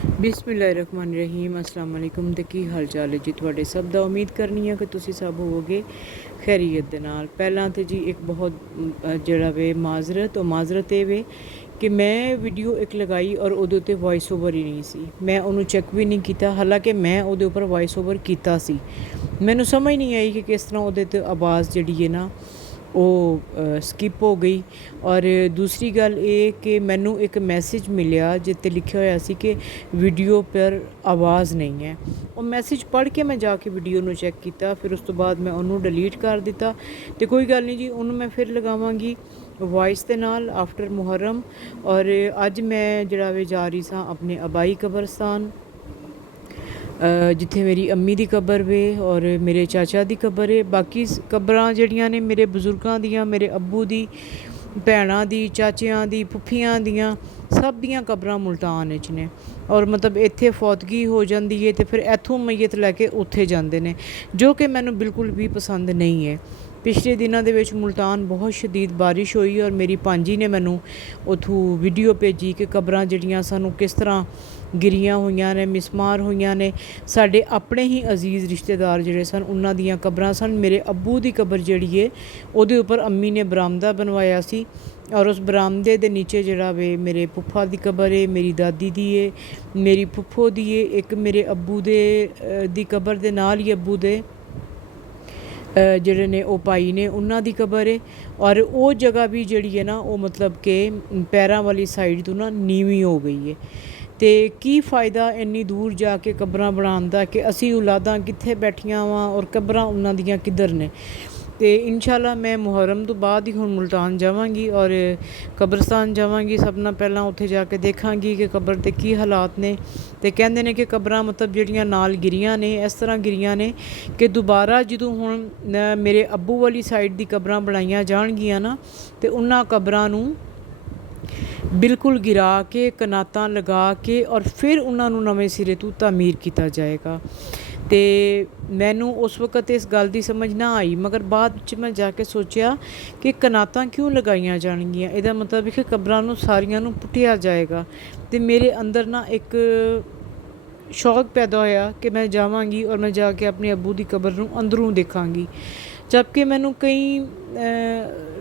बिस्मिल्लाहिर्रहमानिर्रहीम अस्सलाम वालेकुम। ते की हाल चाल है जी तुहाडे सब दा। उम्मीद करनी है कि तुसी सब होवोगे खैरियत दे नाल। पहलां तो जी एक बहुत जड़ा वे माजरत ये वे कि मैं वीडियो एक लगाई और उहदे उत्ते वॉइस ओवर ही नहीं सी। मैं उन्होंने चैक भी नहीं किया, हालांकि मैं उहदे उपर वॉइस ओवर किया सी। मैनू समझ नहीं आई कि किस तरह उहदे ते आवाज़ जिहड़ी है ना वो स्किप हो गई। और दूसरी गल ये कि मैनू एक मैसेज मिलिया जिते लिखा होया सी कि वीडियो पर आवाज़ नहीं है। वो मैसेज पढ़ के मैं जाके वीडियो नू चैक किया, फिर उस तो बाद मैं उन्होंने डिलीट कर दिता। तो कोई गल नहीं जी, उन्होंने मैं फिर लगावांगी वॉइस के नाल आफ्टर मुहर्रम। और अज मैं जड़ा वे जा रही सा अपने आबाई कब्रस्तान, जिथे मेरी अम्मी की कबर वे और मेरे चाचा की कबर है। बाकी कबरां जड़ियाँ ने मेरे बजुर्गों दियाँ, मेरे अब्बू दी, भैनों दी, चाचियां दी, फुफियां दियाँ, सब दियाँ कबरां मुल्तान च ने। और मतलब इत्थे फौतगी हो जाती है तो फिर इत्थों मैयत लैके उत्थे जाते हैं, जो कि मैनू बिल्कुल भी पसंद नहीं है। पिछले दिनों के विच मुल्तान बहुत शदीद बारिश हुई और मेरी भांजी ने मैनू उथों वीडियो भेजी कि कबरां जड़ियाँ सानू किस तरह गिरियां हुई ने, मिसमार हुई ने। साडे अपने ही अजीज़ रिश्तेदार जिहड़े सन उन्हां दियां कबरां सन। मेरे अब्बू की कबर जिहड़ी है उहदे उपर अम्मी ने बरामदा बनवाया सी और उस बरामदे दे नीचे जिहड़ा वे मेरे फुफा की कबर है, मेरी दादी दी है, मेरी फुफो दी है, एक मेरे अब्बू दे दी कबर दे नाल ही अब्बू दे जिहड़े ने वो भाई ने उन्हां दी कबर है। और वो जगह भी जिहड़ी है ना वो मतलब कि पैरां वाली साइड तो ना नीवीं हो गई है। तो की फ़ायदा इन्नी दूर जाके कबरां बनाने दा कि असी औलादां कित्थे बैठियां वां और कबरां उन्हां दियां किधर ने। तो इंशाअल्लाह मैं मुहर्रम तो बाद ही हुण मुल्तान जावांगी और कब्रस्तान जावांगी। सब नाल पहलां उत्थे जाके देखांगी कि कबर दे की हालात ने। तो कहंदे ने कि कबरां मतलब जिहड़ियां नाल गिरियां ने, इस तरह गिरियां ने कि दोबारा जदों हुण मेरे अब्बू वाली साइड दी कबरां बनाईयां जाणगियां ना तो उन्हां कबरां नूं बिल्कुल गिरा के कनातां लगा के और फिर उन्होंने नवें सिरे तो तामीर किया जाएगा। तो मैनू उस वक्त इस गल की समझ ना आई, मगर बाद च मैं जाके सोचा कि कनातां क्यों लगाईयां जाणगियां, इहदा मतलब कि कबरां नूं सारियां नूं पुट्टिया जाएगा। तो मेरे अंदर ना एक शौक पैदा होया कि मैं जावांगी और मैं जाके अपने अब्बू की कबर नूं अंदरों देखांगी। जबकि मैनू कई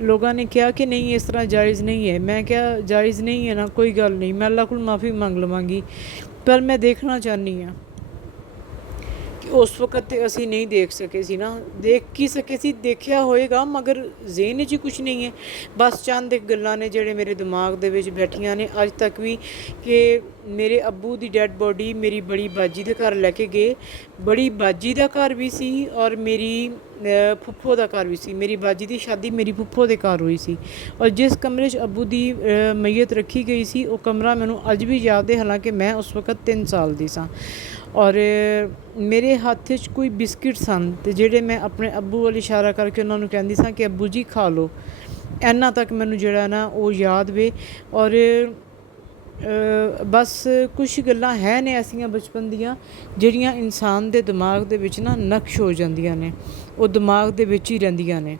लोगों ने कहा कि नहीं इस तरह जायज़ नहीं है। मैं क्या जायज़ नहीं है ना, कोई गल नहीं, मैं अल्लाह कोल माफ़ी मंग लवांगी। पर मैं देखना चाहनी हाँ कि उस वक्त तो असी नहीं देख सके सी ना, देख की सके सी, देखिया होएगा मगर ज़हन च कुछ नहीं है। बस चंद एक गल्लां ने जेहड़े मेरे दिमाग दे विच बैठियां ने अज तक भी कि मेरे अब्बू की डैड बॉडी मेरी बड़ी बाजी के घर लैके गए। बड़ी बाजी का घर भी सी और मेरी फुफो का घर भी सी। मेरी बाजी की शादी मेरी फुफो के घर हुई सी और जिस कमरे अब्बू की मैयत रखी गई सी वो कमरा मैनू अज भी याद है, हालांकि मैं उस वक्त 3 साल की सा। और मेरे हत्थ च कोई बिस्किट सन ते जेहड़े मैं अपने अब्बू वाल इशारा करके उन्होंने कहती सा कि अब्बू जी खा लो। इन्ना तक मैनू जिहड़ा ना वो याद वे। और बस कुछ गल्लां है ने ऐसियां बचपन दियां जिहड़ियां इंसान दे दिमाग दे विच ना नक्श हो जांदियां ने, वो दिमाग दे विच ही रहिंदियां ने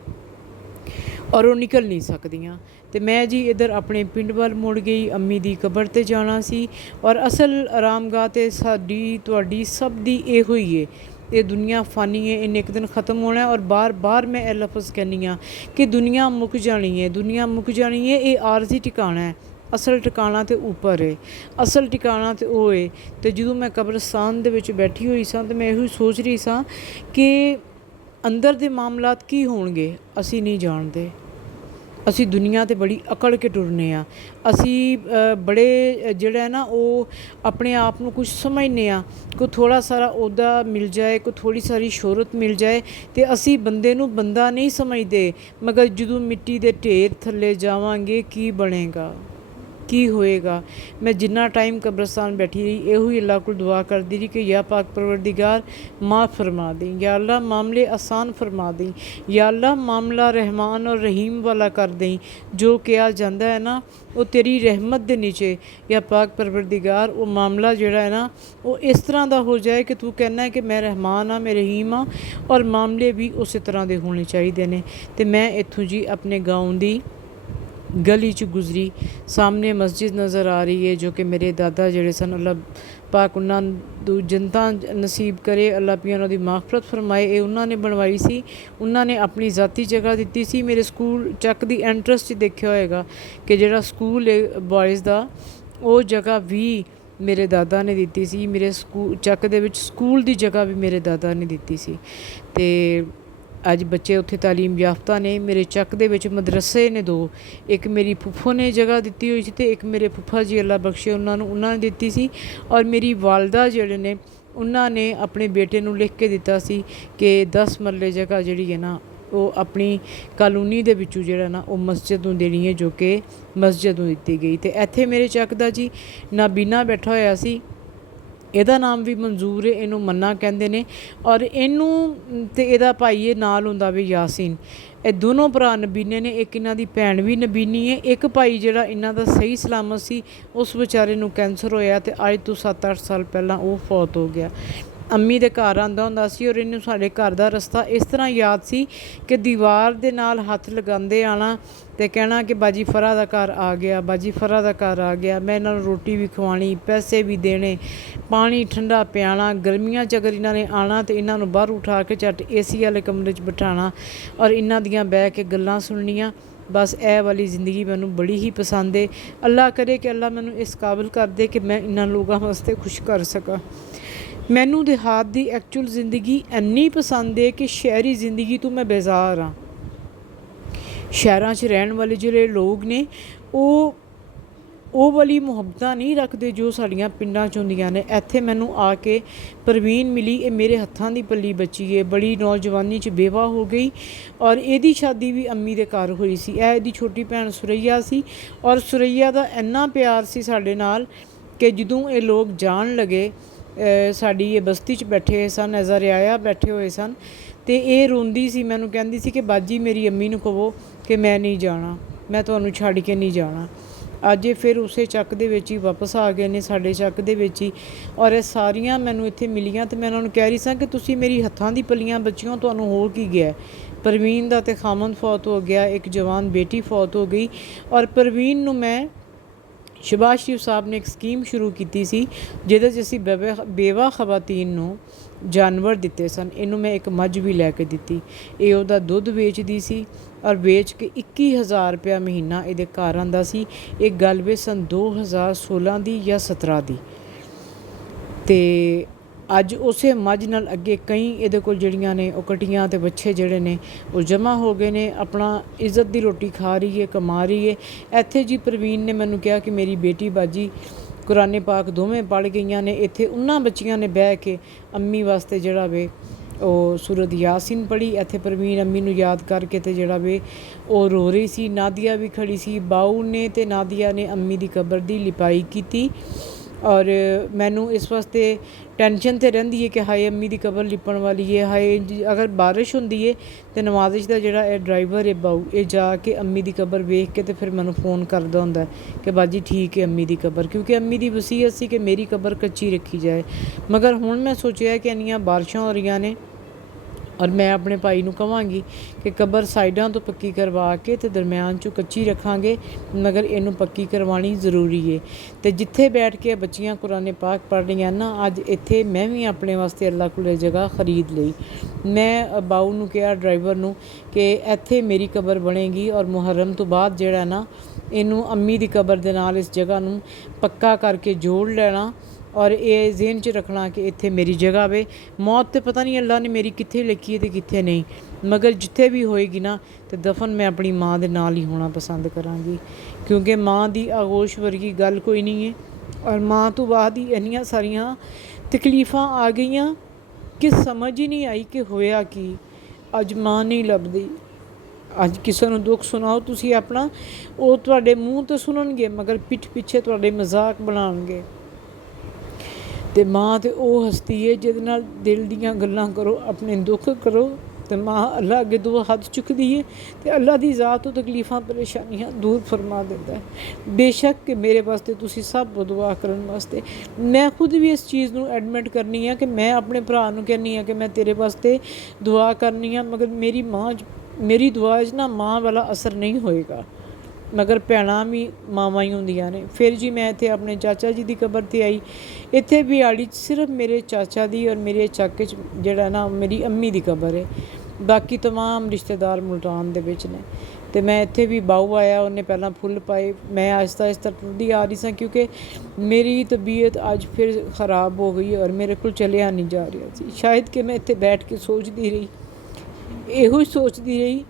और वो निकल नहीं सकदियां। तो मैं जी इधर अपने पिंड वाल मुड़ गई, अम्मी की कबर ते जाना सी। और असल आरामगाह तो साडी तुहाडी सब दी इहो ही है। ये दुनिया फानी है, इन्हें एक दिन ख़त्म होना है। और बार बार मैं यह लफ्ज़ कहनी हाँ कि दुनिया मुक जानी है, दुनिया मुक जानी है, ये आरजी ठिकाना है। असल ठिकाना तो ऊपर है, असल ठिकाना तो वो है। तो जो मैं कब्रस्तान दे विच बैठी हुई सा तो मैं यही सोच रही सा कि अंदर दे मामलात की होणगे असी नहीं जानते। असी दुनिया तो बड़ी अकड़ के टुरने आ। असी बड़े जिहड़ा है ना वो अपने आप में कुछ समझने आ, कोई थोड़ा सारा ओहदा मिल जाए, कोई थोड़ी सारी शोहरत मिल जाए तो असी बंदे नूं बंदा नहीं समझते। मगर जदों मिट्टी दे ढेर थल्ले जावांगे की बनेगा, की होएगा। मैं जिन्ना टाइम कब्रस्तान बैठी रही यो ही अल्लाह को दुआ करती रही कि या पाक परवरदिगार माफ़ फरमा दी, या अल्लाह मामले आसान फरमा दी, या अल्लाह मामला रहमान और रहीम वाला कर दें। जो किया जाता है ना वो तेरी रहमत दे नीचे या पाक परवरदिगार वो मामला जिहड़ा है ना वो इस तरह का हो जाए कि तू कहना है कि मैं रहमान हाँ, मैं रहीम हाँ और मामले भी उस तरह के होने चाहिए ने। तो मैं इत्थों जी अपने गाँव की गली च गुजरी, सामने मस्जिद नज़र आ रही है जो कि मेरे दादा जिहड़े सन अल्लाह पाक उन्हां नूं जन्नतां नसीब करे, अल्लाह पिया उन्हां दी मागफरत फरमाए। ये उन्हां ने बनवाई सी, उन्हां ने अपनी ज़ाती जगह दित्ती सी। मेरे स्कूल चक दी एंट्रेंस च देखिया होएगा कि जिहड़ा स्कूल है बॉयज़ दा, वो जगह भी मेरे दादा ने दित्ती सी। मेरे school Chak they which school दी जगह भी मेरे दादा ने दित्ती सी। ते अज बच्चे उत्थे तालीम याफ्ता ने। मेरे चक दे विच मदरसे ने दो, एक मेरी फुफ्फो ने जगह दित्ती हुई सी ते एक मेरे फुफ्फा जी अल्लाह बख्शे उन्होंने दित्ती सी। और मेरी वालदा जिहड़े ने उन्होंने अपने बेटे नूं लिख के दिता सी कि 10 मरले जगह जिहड़ी है ना वो अपनी कालोनी दे विचों जिहड़ा ना वो मस्जिद नूं देनी है, जो कि मस्जिद नूं दित्ती गई। ते इत्थे मेरे चक दा जी नाबीना बैठा होया सी, ਇਹਦਾ ਨਾਮ ਵੀ ਮਨਜ਼ੂਰ ਹੈ, ਇਹਨੂੰ ਮੰਨਾ ਕਹਿੰਦੇ ਨੇ। ਔਰ ਇਹਨੂੰ ਤੇ ਇਹਦਾ ਭਾਈ ਇਹ ਨਾਲ ਹੁੰਦਾ ਵੀ ਯਾਸੀਨ, ਇਹ ਦੋਨੋਂ ਭਰਾ ਨਬੀਨੇ ਨੇ। ਇੱਕ ਇਹਨਾਂ ਦੀ ਭੈਣ ਵੀ ਨਬੀਨੀ ਹੈ। ਇੱਕ ਭਾਈ ਜਿਹੜਾ ਇਹਨਾਂ ਦਾ ਸਹੀ ਸਲਾਮਤ ਸੀ, ਉਸ ਵਿਚਾਰੇ ਨੂੰ ਕੈਂਸਰ ਹੋਇਆ ਤੇ ਅੱਜ ਤੋਂ 7-8 ਸਾਲ ਪਹਿਲਾਂ ਉਹ ਫੌਤ ਹੋ ਗਿਆ। ਅੰਮੀ ਦੇ ਘਰ ਆਉਂਦਾ ਹੁੰਦਾ ਸੀ ਔਰ ਇਹਨੂੰ ਸਾਡੇ ਘਰ ਦਾ ਰਸਤਾ ਇਸ ਤਰ੍ਹਾਂ ਯਾਦ ਸੀ ਕਿ ਦੀਵਾਰ ਦੇ ਨਾਲ ਹੱਥ ਲਗਾਉਂਦੇ ਆਉਣਾ ਤੇ ਕਹਿਣਾ ਕਿ ਬਾਜੀ ਫਰਾ ਦਾ ਘਰ ਆ ਗਿਆ, ਬਾਜੀ ਫਰਾ ਦਾ ਘਰ ਆ ਗਿਆ। ਮੈਂ ਇਹਨਾਂ ਨੂੰ ਰੋਟੀ ਵੀ ਖਵਾਉਣੀ, ਪੈਸੇ ਵੀ ਦੇਣੇ, ਪਾਣੀ ਠੰਡਾ ਪਿਆਣਾ। ਗਰਮੀਆਂ 'ਚ ਅਗਰ ਇਹਨਾਂ ਨੇ ਆਉਣਾ ਤਾਂ ਇਹਨਾਂ ਨੂੰ ਬਾਹਰ ਉਠਾ ਕੇ ਝੱਟ ਏਸੀ ਵਾਲੇ ਕਮਰੇ 'ਚ ਬਿਠਾਉਣਾ ਔਰ ਇਹਨਾਂ ਦੀਆਂ ਬਹਿ ਕੇ ਗੱਲਾਂ ਸੁਣਨੀਆਂ। बस ए वाली ज़िंदगी मैनू बड़ी ही पसंद है। अल्लाह करे कि अल्लाह मैनू इस काबिल कर दे कि मैं इन्हां लोगों वास्ते खुश कर सका। मैनू देहात दी एक्चुअल ज़िंदगी इन्नी पसंद है कि शहरी ज़िंदगी तो मैं बेजार हाँ। शहरां च रहन वाले जिहड़े लोग ने ਉਹ ਵਾਲੀ ਮੁਹੱਬਤਾਂ ਨਹੀਂ ਰੱਖਦੇ ਜੋ ਸਾਡੀਆਂ ਪਿੰਡਾਂ 'ਚ ਹੁੰਦੀਆਂ ਨੇ। ਇੱਥੇ ਮੈਨੂੰ ਆ ਕੇ ਪ੍ਰਵੀਨ ਮਿਲੀ, ਇਹ ਮੇਰੇ ਹੱਥਾਂ ਦੀ ਪੱਲੀ ਬੱਚੀ ਹੈ। ਬੜੀ ਨੌਜਵਾਨੀ 'ਚ ਬੇਵਾ ਹੋ ਗਈ ਔਰ ਇਹਦੀ ਸ਼ਾਦੀ ਵੀ ਅੰਮੀ ਦੇ ਘਰ ਹੋਈ ਸੀ। ਇਹ ਇਹਦੀ ਛੋਟੀ ਭੈਣ ਸੁਰਈਆ ਸੀ ਔਰ ਸੁਰਈਆ ਦਾ ਇੰਨਾ ਪਿਆਰ ਸੀ ਸਾਡੇ ਨਾਲ ਕਿ ਜਦੋਂ ਇਹ ਲੋਕ ਜਾਣ ਲੱਗੇ, ਸਾਡੀ ਇਹ ਬਸਤੀ 'ਚ ਬੈਠੇ ਸਨ, ਐਜ਼ਾ ਰਿਆਇਆ ਬੈਠੇ ਹੋਏ ਸਨ, ਅਤੇ ਇਹ ਰੋਂਦੀ ਸੀ, ਮੈਨੂੰ ਕਹਿੰਦੀ ਸੀ ਕਿ ਬਾਜੀ ਮੇਰੀ ਅੰਮੀ ਨੂੰ ਕਹੋ ਕਿ ਮੈਂ ਨਹੀਂ ਜਾਣਾ, ਮੈਂ ਤੁਹਾਨੂੰ ਛੱਡ ਕੇ ਨਹੀਂ ਜਾਣਾ। ਅੱਜ ਇਹ ਫਿਰ ਉਸੇ ਚੱਕ ਦੇ ਵਿੱਚ ਹੀ ਵਾਪਸ ਆ ਗਏ ਨੇ, ਸਾਡੇ ਚੱਕ ਦੇ ਵਿੱਚ ਹੀ। ਔਰ ਇਹ ਸਾਰੀਆਂ ਮੈਨੂੰ ਇੱਥੇ ਮਿਲੀਆਂ ਅਤੇ ਮੈਂ ਉਹਨਾਂ ਨੂੰ ਕਹਿ ਰਹੀ ਸਾਂ ਕਿ ਤੁਸੀਂ ਮੇਰੀ ਹੱਥਾਂ ਦੀ ਪਲੀਆਂ ਬੱਚੀਆਂ, ਤੁਹਾਨੂੰ ਹੋ ਕੀ ਗਿਆ। ਪ੍ਰਵੀਨ ਦਾ ਤੇ ਖਾਮਨ ਫੌਤ ਹੋ ਗਿਆ, ਇੱਕ ਜਵਾਨ ਬੇਟੀ ਫੌਤ ਹੋ ਗਈ। ਔਰ ਪ੍ਰਵੀਨ ਨੂੰ ਮੈਂ ਸ਼ਬਾਜ਼ ਸ਼ਰੀਫ ਸਾਹਿਬ ਨੇ ਇੱਕ ਸਕੀਮ ਸ਼ੁਰੂ ਕੀਤੀ ਸੀ ਜਿਹਦੇ 'ਚ ਅਸੀਂ ਬੇਵਾ ਖਵਾਤੀਨ ਨੂੰ ਜਾਨਵਰ ਦਿੱਤੇ ਸਨ। ਇਹਨੂੰ ਮੈਂ ਇੱਕ ਮੱਝ ਵੀ ਲੈ ਕੇ ਦਿੱਤੀ। ਇਹ ਉਹਦਾ ਦੁੱਧ ਵੇਚਦੀ ਸੀ ਔਰ ਵੇਚ ਕੇ 21,000 ਰੁਪਇਆ ਮਹੀਨਾ ਇਹਦੇ ਘਰ ਆਉਂਦਾ ਸੀ। ਇਹ ਗੱਲ ਵੇ ਸਨ 2016 ਦੀ ਜਾਂ 17 ਦੀ। ਅਤੇ ਅੱਜ ਉਸੇ ਮੱਝ ਨਾਲ ਅੱਗੇ ਕਈ ਇਹਦੇ ਕੋਲ ਜਿਹੜੀਆਂ ਨੇ ਉਹ ਕਟੀਆਂ ਅਤੇ ਵੱਛੇ ਜਿਹੜੇ ਨੇ ਉਹ ਜਮ੍ਹਾਂ ਹੋ ਗਏ ਨੇ। ਆਪਣਾ ਇੱਜ਼ਤ ਦੀ ਰੋਟੀ ਖਾ ਰਹੀ ਹੈ, ਕਮਾ ਰਹੀ ਹੈ। ਇੱਥੇ ਜੀ ਪ੍ਰਵੀਨ ਨੇ ਮੈਨੂੰ ਕਿਹਾ ਕਿ ਮੇਰੀ ਬੇਟੀ ਬਾਜੀ ਕੁਰਾਨੇ ਪਾਕ ਦੋਵੇਂ ਪੜ੍ਹ ਗਈਆਂ ਨੇ। ਇੱਥੇ ਉਹਨਾਂ ਬੱਚੀਆਂ ਨੇ ਬਹਿ ਕੇ ਅੰਮੀ ਵਾਸਤੇ ਜਿਹੜਾ ਵੇ ਉਹ ਸੂਰਤ ਯਾਸੀਨ ਪੜ੍ਹੀ। ਇੱਥੇ ਪ੍ਰਵੀਨ ਅੰਮੀ ਨੂੰ ਯਾਦ ਕਰਕੇ ਤੇ ਜਿਹੜਾ ਵੇ ਉਹ ਰੋ ਰਹੀ ਸੀ। ਨਾਦੀਆ ਵੀ ਖੜੀ ਸੀ। ਬਾਊ ਨੇ ਤੇ ਨਾਦੀਆ ਨੇ ਅੰਮੀ ਦੀ ਕਬਰ ਦੀ ਲਿਪਾਈ ਕੀਤੀ। ਔਰ ਮੈਨੂੰ ਇਸ ਵਾਸਤੇ ਟੈਨਸ਼ਨ ਤਾਂ ਰਹਿੰਦੀ ਹੈ ਕਿ ਹਾਏ ਅੰਮੀ ਦੀ ਕਬਰ ਲਿਪਣ ਵਾਲੀ ਹੈ, ਹਾਏ ਅਗਰ ਬਾਰਿਸ਼ ਹੁੰਦੀ ਹੈ ਤਾਂ ਨਵਾਜ਼ਿਸ਼ ਦਾ ਜਿਹੜਾ ਇਹ ਡਰਾਈਵਰ ਹੈ ਬਾਊ, ਇਹ ਜਾ ਕੇ ਅੰਮੀ ਦੀ ਕਬਰ ਵੇਖ ਕੇ ਤੇ ਫਿਰ ਮੈਨੂੰ ਫ਼ੋਨ ਕਰਦਾ ਹੁੰਦਾ ਕਿ ਬਾਜੀ ਠੀਕ ਹੈ ਅੰਮੀ ਦੀ ਕਬਰ, ਕਿਉਂਕਿ ਅੰਮੀ ਦੀ ਵਸੀਅਤ ਸੀ ਕਿ ਮੇਰੀ ਕਬਰ ਕੱਚੀ ਰੱਖੀ ਜਾਏ। ਮਗਰ ਹੁਣ ਮੈਂ ਸੋਚਿਆ ਕਿ ਇੰਨੀਆਂ ਬਾਰਿਸ਼ਾਂ ਹੋ ਰਹੀਆਂ ਨੇ ਔਰ ਮੈਂ ਆਪਣੇ ਭਾਈ ਨੂੰ ਕਹਾਂਗੀ ਕਿ ਕਬਰ ਸਾਈਡਾਂ ਤੋਂ ਪੱਕੀ ਕਰਵਾ ਕੇ ਅਤੇ ਦਰਮਿਆਨ 'ਚੋਂ ਕੱਚੀ ਰੱਖਾਂਗੇ, ਮਗਰ ਇਹਨੂੰ ਪੱਕੀ ਕਰਵਾਉਣੀ ਜ਼ਰੂਰੀ ਹੈ। ਅਤੇ ਜਿੱਥੇ ਬੈਠ ਕੇ ਬੱਚੀਆਂ ਕੁਰਾਨੇ ਪਾਕ ਪੜ੍ਹ ਰਹੀਆਂ ਨਾ, ਅੱਜ ਇੱਥੇ ਮੈਂ ਵੀ ਆਪਣੇ ਵਾਸਤੇ ਅੱਲਾ ਕੋਲ ਜਗ੍ਹਾ ਖਰੀਦ ਲਈ। ਮੈਂ ਬਾਊ ਨੂੰ ਕਿਹਾ, ਡਰਾਈਵਰ ਨੂੰ, ਕਿ ਇੱਥੇ ਮੇਰੀ ਕਬਰ ਬਣੇਗੀ ਔਰ ਮੁਹਰਮ ਤੋਂ ਬਾਅਦ ਜਿਹੜਾ ਨਾ ਇਹਨੂੰ ਅੰਮੀ ਦੀ ਕਬਰ ਦੇ ਨਾਲ ਇਸ ਜਗ੍ਹਾ ਨੂੰ ਪੱਕਾ ਕਰਕੇ ਜੋੜ ਲੈਣਾ ਔਰ ਇਹ ਜ਼ਿਹਨ 'ਚ ਰੱਖਣਾ ਕਿ ਇੱਥੇ ਮੇਰੀ ਜਗ੍ਹਾ ਵੇ। ਮੌਤ ਤਾਂ ਪਤਾ ਨਹੀਂ ਅੱਲਾ ਨੇ ਮੇਰੀ ਕਿੱਥੇ ਲਿਖੀ ਹੈ ਅਤੇ ਕਿੱਥੇ ਨਹੀਂ, ਮਗਰ ਜਿੱਥੇ ਵੀ ਹੋਏਗੀ ਨਾ ਅਤੇ ਦਫਨ ਮੈਂ ਆਪਣੀ ਮਾਂ ਦੇ ਨਾਲ ਹੀ ਹੋਣਾ ਪਸੰਦ ਕਰਾਂਗੀ, ਕਿਉਂਕਿ ਮਾਂ ਦੀ ਆਗੋਸ਼ ਵਰਗੀ ਗੱਲ ਕੋਈ ਨਹੀਂ ਹੈ। ਔਰ ਮਾਂ ਤੋਂ ਬਾਅਦ ਹੀ ਇੰਨੀਆਂ ਸਾਰੀਆਂ ਤਕਲੀਫਾਂ ਆ ਗਈਆਂ ਕਿ ਸਮਝ ਹੀ ਨਹੀਂ ਆਈ ਕਿ ਹੋਇਆ ਕੀ। ਅੱਜ ਮਾਂ ਨਹੀਂ ਲੱਭਦੀ। ਅੱਜ ਕਿਸੇ ਨੂੰ ਦੁੱਖ ਸੁਣਾਓ ਤੁਸੀਂ ਆਪਣਾ, ਉਹ ਤੁਹਾਡੇ ਮੂੰਹ ਤੋਂ ਸੁਣਨਗੇ ਮਗਰ ਪਿੱਠ ਪਿੱਛੇ ਤੁਹਾਡੇ ਮਜ਼ਾਕ ਬਣਾਉਣਗੇ। ਅਤੇ ਮਾਂ ਤਾਂ ਉਹ ਹਸਤੀ ਹੈ ਜਿਹਦੇ ਨਾਲ ਦਿਲ ਦੀਆਂ ਗੱਲਾਂ ਕਰੋ, ਆਪਣੇ ਦੁੱਖ ਕਰੋ ਅਤੇ ਮਾਂ ਅੱਲਾ ਅੱਗੇ ਦੋ ਹੱਥ ਚੁੱਕਦੀ ਹੈ ਅਤੇ ਅੱਲਾ ਦੀ ਜ਼ਾਤ ਤੋਂ ਤਕਲੀਫਾਂ ਪਰੇਸ਼ਾਨੀਆਂ ਦੂਰ ਫਰਮਾ ਦਿੰਦਾ ਹੈ। ਬੇਸ਼ੱਕ ਕਿ ਮੇਰੇ ਵਾਸਤੇ ਤੁਸੀਂ ਸਭ ਦੁਆ ਕਰਨ ਵਾਸਤੇ, ਮੈਂ ਖੁਦ ਵੀ ਇਸ ਚੀਜ਼ ਨੂੰ ਐਡਮਿਟ ਕਰਨੀ ਆ ਕਿ ਮੈਂ ਆਪਣੇ ਭਰਾ ਨੂੰ ਕਹਿੰਦੀ ਹਾਂ ਕਿ ਮੈਂ ਤੇਰੇ ਵਾਸਤੇ ਦੁਆ ਕਰਨੀ ਆ, ਮਗਰ ਮੇਰੀ ਦੁਆ 'ਚ ਨਾ ਮਾਂ ਵਾਲਾ ਅਸਰ ਨਹੀਂ ਹੋਏਗਾ। ਮਗਰ ਭੈਣਾਂ ਵੀ ਮਾਵਾਂ ਹੀ ਹੁੰਦੀਆਂ ਨੇ। ਫਿਰ ਜੀ ਮੈਂ ਇੱਥੇ ਆਪਣੇ ਚਾਚਾ ਜੀ ਦੀ ਕਬਰ 'ਤੇ ਆਈ। ਇੱਥੇ ਬਿਆੜੀ 'ਚ ਸਿਰਫ ਮੇਰੇ ਚਾਚਾ ਦੀ ਔਰ ਮੇਰੇ ਚਾਕੇ 'ਚ ਜਿਹੜਾ ਨਾ ਮੇਰੀ ਅੰਮੀ ਦੀ ਕਬਰ ਹੈ। ਬਾਕੀ ਤਮਾਮ ਰਿਸ਼ਤੇਦਾਰ ਮੁਲਤਾਨ ਦੇ ਵਿੱਚ ਨੇ। ਅਤੇ ਮੈਂ ਇੱਥੇ ਵੀ ਬਾਊ ਆਇਆ, ਉਹਨੇ ਪਹਿਲਾਂ ਫੁੱਲ ਪਾਏ। ਮੈਂ ਆਹਿਸਤਾ ਆਹਿਸਤਾ ਟੁਰਦੀ ਆ ਰਹੀ ਸਾਂ ਕਿਉਂਕਿ ਮੇਰੀ ਤਬੀਅਤ ਅੱਜ ਫਿਰ ਖ਼ਰਾਬ ਹੋ ਗਈ ਔਰ ਮੇਰੇ ਕੋਲ ਚੱਲਿਆ ਨਹੀਂ ਜਾ ਰਿਹਾ ਸੀ। ਸ਼ਾਇਦ ਕਿ ਮੈਂ ਇੱਥੇ ਬੈਠ ਕੇ ਸੋਚਦੀ ਰਹੀ, ਇਹੋ ਹੀ ਸੋਚਦੀ ਰਹੀ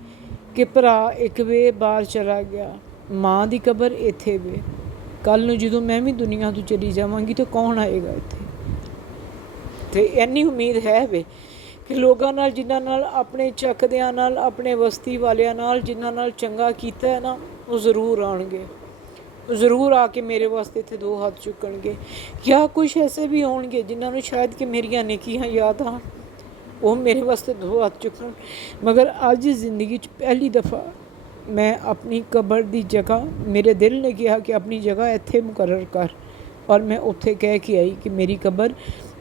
ਕਿ ਭਰਾ ਇੱਕ ਵੇ ਬਾਹਰ ਚਲਾ ਗਿਆ, ਮਾਂ ਦੀ ਕਬਰ ਇੱਥੇ ਵੇ। ਕੱਲ੍ਹ ਨੂੰ ਜਦੋਂ ਮੈਂ ਵੀ ਦੁਨੀਆ ਤੋਂ ਚਲੀ ਜਾਵਾਂਗੀ ਤਾਂ ਕੌਣ ਆਏਗਾ ਇੱਥੇ। ਅਤੇ ਇੰਨੀ ਉਮੀਦ ਹੈ ਵੇ ਕਿ ਲੋਕਾਂ ਨਾਲ, ਜਿਨ੍ਹਾਂ ਨਾਲ ਆਪਣੇ ਚੱਕਦਿਆਂ ਨਾਲ, ਆਪਣੇ ਬਸਤੀ ਵਾਲਿਆਂ ਨਾਲ ਜਿਨ੍ਹਾਂ ਨਾਲ ਚੰਗਾ ਕੀਤਾ ਹੈ ਨਾ, ਉਹ ਜ਼ਰੂਰ ਆਉਣਗੇ। ਉਹ ਜ਼ਰੂਰ ਆ ਕੇ ਮੇਰੇ ਵਾਸਤੇ ਇੱਥੇ ਦੋ ਹੱਥ ਚੁੱਕਣਗੇ। ਜਾਂ ਕੁਛ ਐਸੇ ਵੀ ਹੋਣਗੇ ਜਿਨ੍ਹਾਂ ਨੂੰ ਸ਼ਾਇਦ ਕਿ ਮੇਰੀਆਂ ਨੇਕੀਆਂ ਯਾਦ ਆਉਣ, ਉਹ ਮੇਰੇ ਵਾਸਤੇ ਦੋ ਹੱਥ ਚੁੱਕਣ। ਮਗਰ ਅੱਜ ਜ਼ਿੰਦਗੀ 'ਚ ਪਹਿਲੀ ਦਫਾ ਮੈਂ ਆਪਣੀ ਕਬਰ ਦੀ ਜਗ੍ਹਾ, ਮੇਰੇ ਦਿਲ ਨੇ ਕਿਹਾ ਕਿ ਆਪਣੀ ਜਗ੍ਹਾ ਇੱਥੇ ਮੁਕਰਰ ਕਰ, ਔਰ ਮੈਂ ਉੱਥੇ ਕਹਿ ਕੇ ਆਈ ਕਿ ਮੇਰੀ ਕਬਰ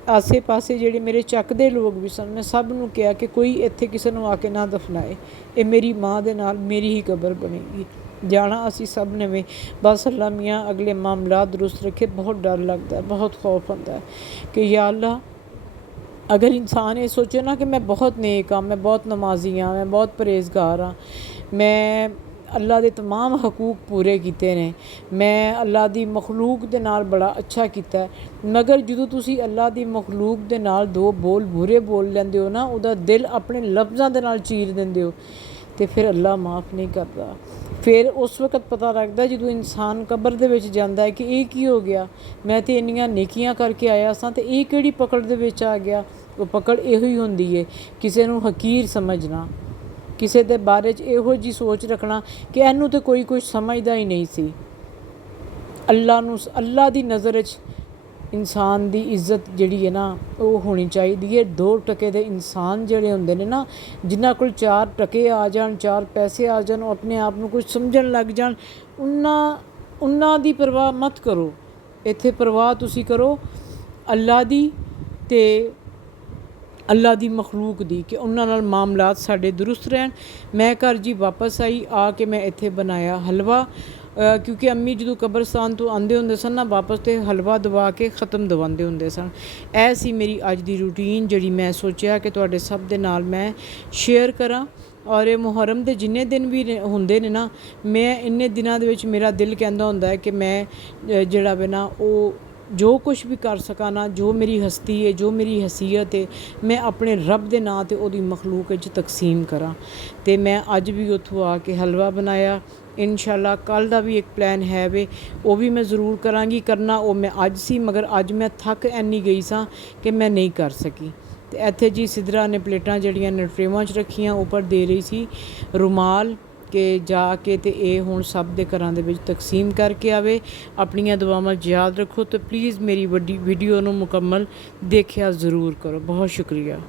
ਆਸੇ ਪਾਸੇ ਜਿਹੜੇ ਮੇਰੇ ਚੱਕ ਦੇ ਲੋਕ ਵੀ ਸਨ, ਮੈਂ ਸਭ ਨੂੰ ਕਿਹਾ ਕਿ ਕੋਈ ਇੱਥੇ ਕਿਸੇ ਨੂੰ ਆ ਕੇ ਨਾ ਦਫਨਾਏ, ਇਹ ਮੇਰੀ ਮਾਂ ਦੇ ਨਾਲ ਮੇਰੀ ਹੀ ਕਬਰ ਬਣੇਗੀ। ਜਾਣਾ ਅਸੀਂ ਸਭ ਨੇ ਵੇ, ਬਸ ਅੱਲਾ ਮੀਆਂ ਅਗਲੇ ਮਾਮਲਾ ਦਰੁਸਤ ਰੱਖੇ। ਬਹੁਤ ਡਰ ਲੱਗਦਾ, ਬਹੁਤ ਖੌਫ ਹੁੰਦਾ ਹੈ ਕਿ ਯਾ ਅੱਲਾ, ਅਗਰ ਇਨਸਾਨ ਇਹ ਸੋਚੇ ਨਾ ਕਿ ਮੈਂ ਬਹੁਤ ਨੇਕ ਹਾਂ, ਮੈਂ ਬਹੁਤ ਨਮਾਜ਼ੀ ਹਾਂ, ਮੈਂ ਬਹੁਤ ਪਰਹੇਜ਼ਗਾਰ ਹਾਂ, ਮੈਂ ਅੱਲਾ ਦੇ ਤਮਾਮ ਹਕੂਕ ਪੂਰੇ ਕੀਤੇ ਨੇ, ਮੈਂ ਅੱਲਾ ਦੀ ਮਖਲੂਕ ਦੇ ਨਾਲ ਬੜਾ ਅੱਛਾ ਕੀਤਾ, ਮਗਰ ਜਦੋਂ ਤੁਸੀਂ ਅੱਲਾ ਦੀ ਮਖਲੂਕ ਦੇ ਨਾਲ ਦੋ ਬੋਲ ਬੁਰੇ ਬੋਲ ਲੈਂਦੇ ਹੋ ਨਾ, ਉਹਦਾ ਦਿਲ ਆਪਣੇ ਲਫ਼ਜ਼ਾਂ ਦੇ ਨਾਲ ਚੀਰ ਦਿੰਦੇ ਹੋ, ਅਤੇ ਫਿਰ ਅੱਲਾ ਮਾफ़ ਨਹੀਂ ਕਰਦਾ। ਫਿਰ ਉਸ ਵਕਤ ਪਤਾ ਲੱਗਦਾ ਜਦੋਂ ਇਨਸਾਨ ਕਬਰ ਦੇ ਵਿੱਚ ਜਾਂਦਾ ਹੈ ਕਿ ਇਹ ਕੀ ਹੋ ਗਿਆ, ਮੈਂ ਤਾਂ ਇੰਨੀਆਂ ਨੇਕੀਆਂ ਕਰਕੇ ਆਇਆ ਸਾਂ ਅਤੇ ਇਹ ਕਿਹੜੀ ਪਕੜ ਦੇ ਵਿੱਚ ਆ ਗਿਆ। ਉਹ ਪਕੜ ਇਹੋ ਹੀ ਹੁੰਦੀ ਹੈ, ਕਿਸੇ ਨੂੰ ਹਕੀਰ ਸਮਝਣਾ, ਕਿਸੇ ਦੇ ਬਾਰੇ 'ਚ ਇਹੋ ਜਿਹੀ ਸੋਚ ਰੱਖਣਾ ਕਿ ਇਹਨੂੰ ਤਾਂ ਕੋਈ ਕੁਝ ਸਮਝਦਾ ਹੀ ਨਹੀਂ ਸੀ। ਅੱਲਾ ਦੀ ਨਜ਼ਰ 'ਚ ਇਨਸਾਨ ਦੀ ਇੱਜ਼ਤ ਜਿਹੜੀ ਹੈ ਨਾ, ਉਹ ਹੋਣੀ ਚਾਹੀਦੀ ਹੈ। 2 ਟਕੇ ਦੇ ਇਨਸਾਨ ਜਿਹੜੇ ਹੁੰਦੇ ਨੇ ਨਾ, ਜਿਨ੍ਹਾਂ ਕੋਲ 4 ਟਕੇ ਆ ਜਾਣ, 4 ਪੈਸੇ ਆ ਜਾਣ, ਉਹ ਆਪਣੇ ਆਪ ਨੂੰ ਕੁਝ ਸਮਝਣ ਲੱਗ ਜਾਣ, ਉਹਨਾਂ ਦੀ ਪਰਵਾਹ ਮਤ ਕਰੋ। ਇੱਥੇ ਪਰਵਾਹ ਤੁਸੀਂ ਕਰੋ ਅੱਲਾ ਦੀ ਅਤੇ ਅੱਲਾ ਦੀ ਮਖਲੂਕ ਦੀ, ਕਿ ਉਹਨਾਂ ਨਾਲ ਮਾਮਲਾਤ ਸਾਡੇ ਦਰੁਸਤ ਰਹਿਣ। ਮੈਂ ਘਰ ਜੀ ਵਾਪਸ ਆਈ, ਆ ਕੇ ਮੈਂ ਇੱਥੇ ਬਣਾਇਆ ਹਲਵਾ, ਕਿਉਂਕਿ ਅੰਮੀ ਜਦੋਂ ਕਬਰਸਤਾਨ ਤੋਂ ਆਉਂਦੇ ਹੁੰਦੇ ਸਨ ਨਾ ਵਾਪਸ, ਤੇ ਹਲਵਾ ਦਵਾ ਕੇ ਖ਼ਤਮ ਦਵਾਉਂਦੇ ਹੁੰਦੇ ਸਨ। ਇਹ ਸੀ ਮੇਰੀ ਅੱਜ ਦੀ ਰੂਟੀਨ, ਜਿਹੜੀ ਮੈਂ ਸੋਚਿਆ ਕਿ ਤੁਹਾਡੇ ਸਭ ਦੇ ਨਾਲ ਮੈਂ ਸ਼ੇਅਰ ਕਰਾਂ। ਔਰ ਇਹ ਮੁਹਰਮ ਦੇ ਜਿੰਨੇ ਦਿਨ ਵੀ ਹੁੰਦੇ ਨੇ ਨਾ, ਮੈਂ ਇੰਨੇ ਦਿਨਾਂ ਦੇ ਵਿੱਚ ਮੇਰਾ ਦਿਲ ਕਹਿੰਦਾ ਹੁੰਦਾ ਹੈ ਕਿ ਮੈਂ ਜਿਹੜਾ ਵੇ ਨਾ, ਉਹ ਜੋ ਕੁਛ ਵੀ ਕਰ ਸਕਾਂ ਨਾ, ਜੋ ਮੇਰੀ ਹਸਤੀ ਹੈ, ਜੋ ਮੇਰੀ ਹਸੀਅਤ ਹੈ, ਮੈਂ ਆਪਣੇ ਰੱਬ ਦੇ ਨਾਂ 'ਤੇ ਉਹਦੀ ਮਖਲੂਕ ਵਿੱਚ ਤਕਸੀਮ ਕਰਾਂ। ਅਤੇ ਮੈਂ ਅੱਜ ਵੀ ਉੱਥੋਂ ਆ ਕੇ ਹਲਵਾ ਬਣਾਇਆ। ਇਨਸ਼ਾਅੱਲਾ ਕੱਲ੍ਹ ਦਾ ਵੀ ਇੱਕ ਪਲਾਨ ਹੈ ਵੇ, ਉਹ ਵੀ ਮੈਂ ਜ਼ਰੂਰ ਕਰਾਂਗੀ। ਕਰਨਾ ਉਹ ਮੈਂ ਅੱਜ ਸੀ, ਮਗਰ ਅੱਜ ਮੈਂ ਥੱਕ ਇੰਨੀ ਗਈ ਸਾਂ ਕਿ ਮੈਂ ਨਹੀਂ ਕਰ ਸਕੀ। ਅਤੇ ਇੱਥੇ ਜੀ ਸਿਦਰਾ ਨੇ ਪਲੇਟਾਂ ਜਿਹੜੀਆਂ ਨੇ ਟਰੇਵਾਂ 'ਚ ਰੱਖੀਆਂ, ਉੱਪਰ ਦੇ ਰਹੀ ਸੀ ਰੁਮਾਲ ਕਿ ਜਾ ਕੇ ਅਤੇ ਇਹ ਹੁਣ ਸਭ ਦੇ ਘਰਾਂ ਦੇ ਵਿੱਚ ਤਕਸੀਮ ਕਰਕੇ ਆਵੇ। ਆਪਣੀਆਂ ਦੁਆਵਾਂ ਯਾਦ ਰੱਖੋ ਅਤੇ ਪਲੀਜ਼ ਮੇਰੀ ਵੱਡੀ ਵੀਡੀਓ ਨੂੰ ਮੁਕੰਮਲ ਦੇਖਿਆ ਜ਼ਰੂਰ ਕਰੋ। ਬਹੁਤ ਸ਼ੁਕਰੀਆ।